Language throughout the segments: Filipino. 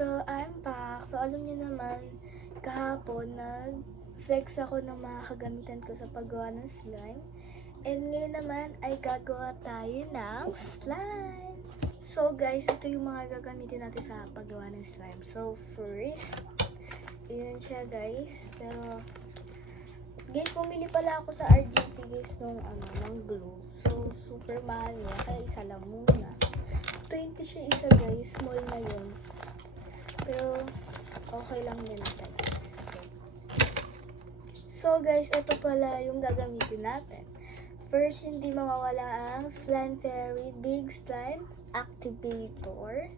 So, I'm back. So, alam niyo naman, kahapon, nag-flex ako ng mga kagamitan ko sa paggawa ng slime. And ngayon naman, ay gagawa tayo ng slime. So, guys, ito yung mga gagamitin natin sa paggawa ng slime. So, first, yun siya, guys. Pero, guys, bumili pala ako sa RGP, guys, ng glue. So, super mahal niya. Kaya isa lang muna. 20 siya isa, guys. Small na yun. Pero, okay lang din guys. So, guys, ito pala yung gagamitin natin. First, hindi mawawala ang Slime Fairy Big Slime Activator.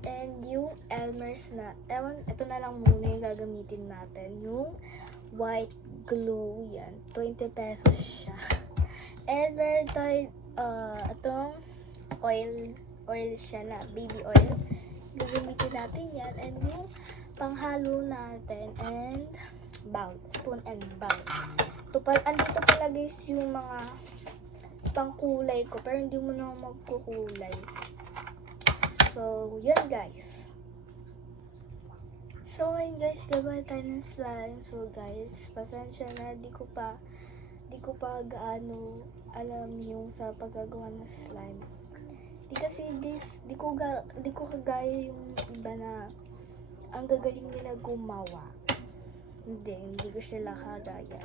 And yung Elmer's na, ito na lang muna yung gagamitin natin. Yung white glue, yan. 20 pesos siya. And meron tayo, itong oil siya na, baby oil. Gagamitin natin yan. And yung panghalo natin. And bowl. Spoon and bowl. Andito pala guys yung mga pangkulay ko. Pero hindi mo na magkukulay. So, yun guys. So, ngayon guys, gagawin tayo ng slime. So, guys, pasensya na. Di ko pa gaano alam yung sa paggagawa ng slime. Kasi di ko kagaya yung iba na ang gagaling nila gumawa. Hindi ko sila kagaya.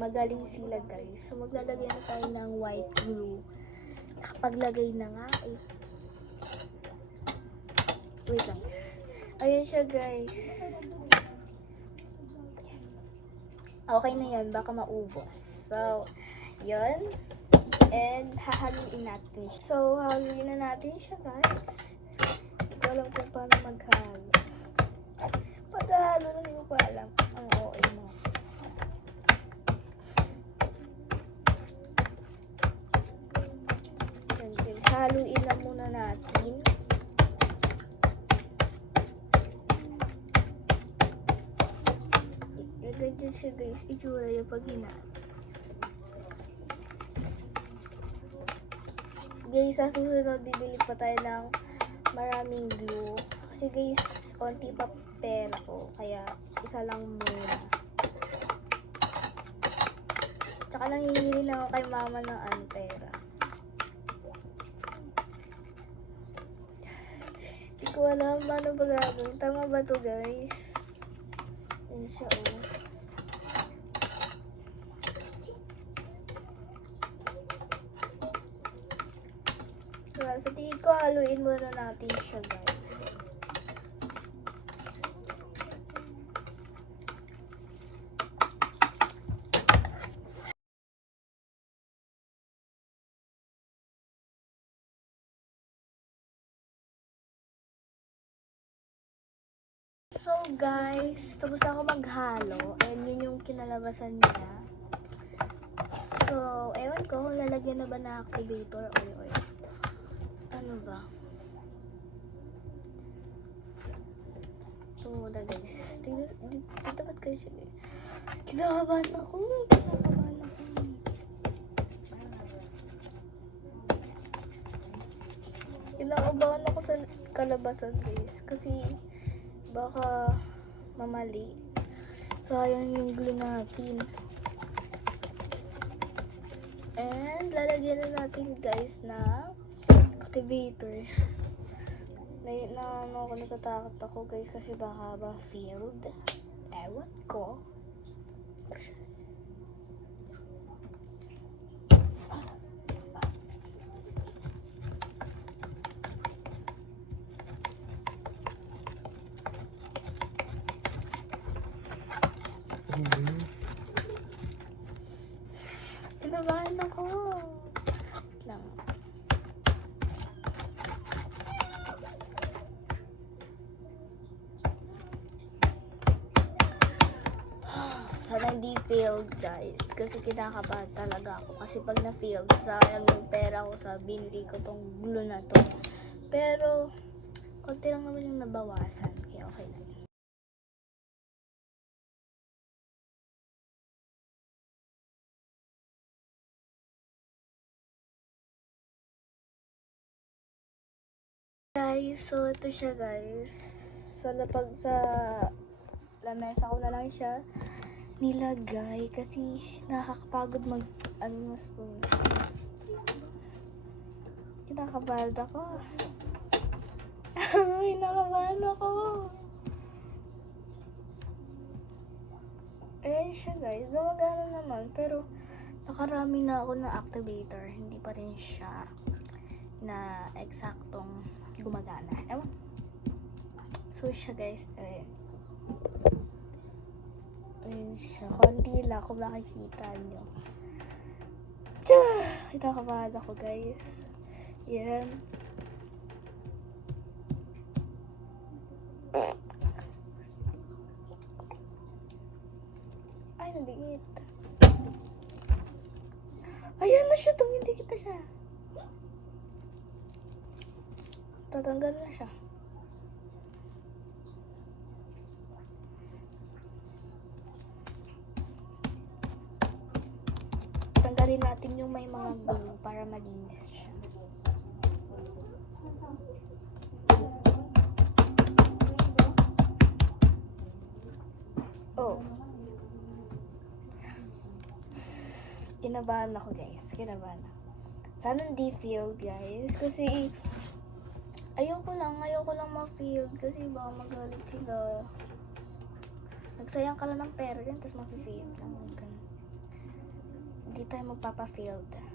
Magaling sila guys. So maglalagay na tayo ng white glue. Nakapaglagay na nga eh. Wait lang. Ayan siya guys. Okay na yan. Baka maubos. So, yun. And hahaluin natin siya. So, haluin na natin siya, guys. Hindi ko alam kung paano maghalo. Paghalo na, hindi ko pa alam. Ang OA mo. Yan, guys. Haluin na muna natin. Ganyan siya, guys. Itsura yung pag hinalo. Guys, sa susunod, bibili pa tayo ng maraming glue. Kasi guys, konti pa pera ko. Kaya, isa lang muna. Tsaka nangihingi na ako kay mama ng pera. Hindi ko alam paano ba gagawin. Tama ba to guys? Yan siya oh. Sa tingin ko, haluin muna natin siya, guys. So, guys, tapos na ako maghalo. And yun yung kinalabasan niya. So, ewan ko kung lalagyan na ba na activator o ano ba? So, guys. Dito ba't kayo siya? Kinakabahan ako. Kinakabahan ako sa kalabasan, guys. Kasi, baka mamali. Sayang yung glue natin. And, lalagyan na natin, guys, na activator. Natatakot ako guys kasi baka ba-failed. Ewan ko. Kinabahan ako. Lang. Sana hindi failed guys. Kasi kinakabahan talaga ako. Kasi pag na-failed, sayang yung pera ko sa binili ko tong glue na to. Pero, konti lang naman yung nabawasan. Kaya okay na. Guys, so ito siya guys. Sa lamesa ko na lang siya nilagay kasi nakakapagod mag spoon. Kinakabahan ako. Ay, nakabahan ako. Ayan siya guys. Gumagana naman. Pero nakarami na ako ng activator. Hindi pa rin siya na eksaktong gumagana. Ewan. So siya guys. Ayan siya. Konti lang kung makikita nyo. Kinakabahan ako guys. Yan. Ay, nabigit. Ayan na siya. Tumindikit na siya. Tatanggal na siya. Tanggalin natin yung may mga glue para malinis siya. Oh. Kinabahan ako guys. Kinabahan ako. Sana hindi failed guys. Kasi ayoko lang ma-failed. Kasi baka magalit sila. Nagsayang ka lang ng pera yan. Tapos ma-failed lang. Hindi tayo magpapa-failed. Ayan.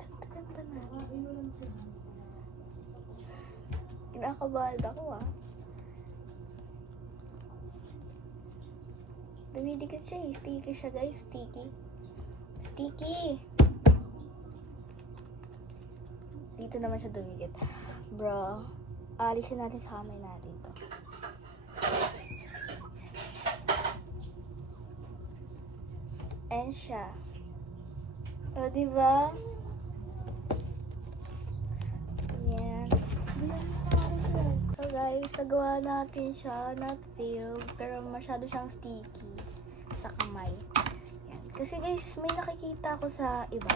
Tagtagan pa na. Kinakabahan ako ah. Dumidikit siya eh. Sticky siya guys. Sticky. Sticky! Dito naman siya dumikit. Bro, alisin natin sa kamay natin to. Ayan siya. O, diba? Ayan. So guys, nagawa natin siya. Not failed. Pero masyado siyang sticky sa kamay. Ayan. Kasi guys, may nakikita ko sa iba.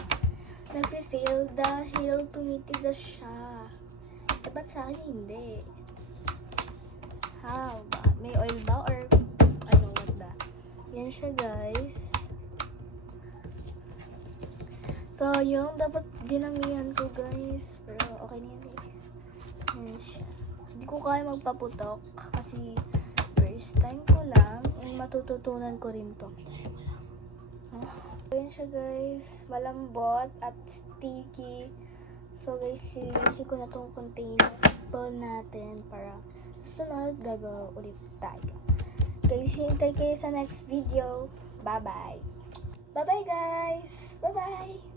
Nagfi-fail dahil tumitigas siya. Eh, ba't sa akin hindi? How? May oil ba? Or ano, what ba? Yan siya guys. So, yung dapat dinamihan ko guys. Pero okay na yan guys. Yan siya. Hindi ko kaya magpaputok. Kasi first time ko lang. And matututunan ko rin to. Ayan siya guys. Malambot at sticky. So guys, silisin ko na itong container bowl natin para sunod gagawa ulit tayo. Guys, hintay kayo sa next video. Bye-bye. Bye-bye guys. Bye-bye.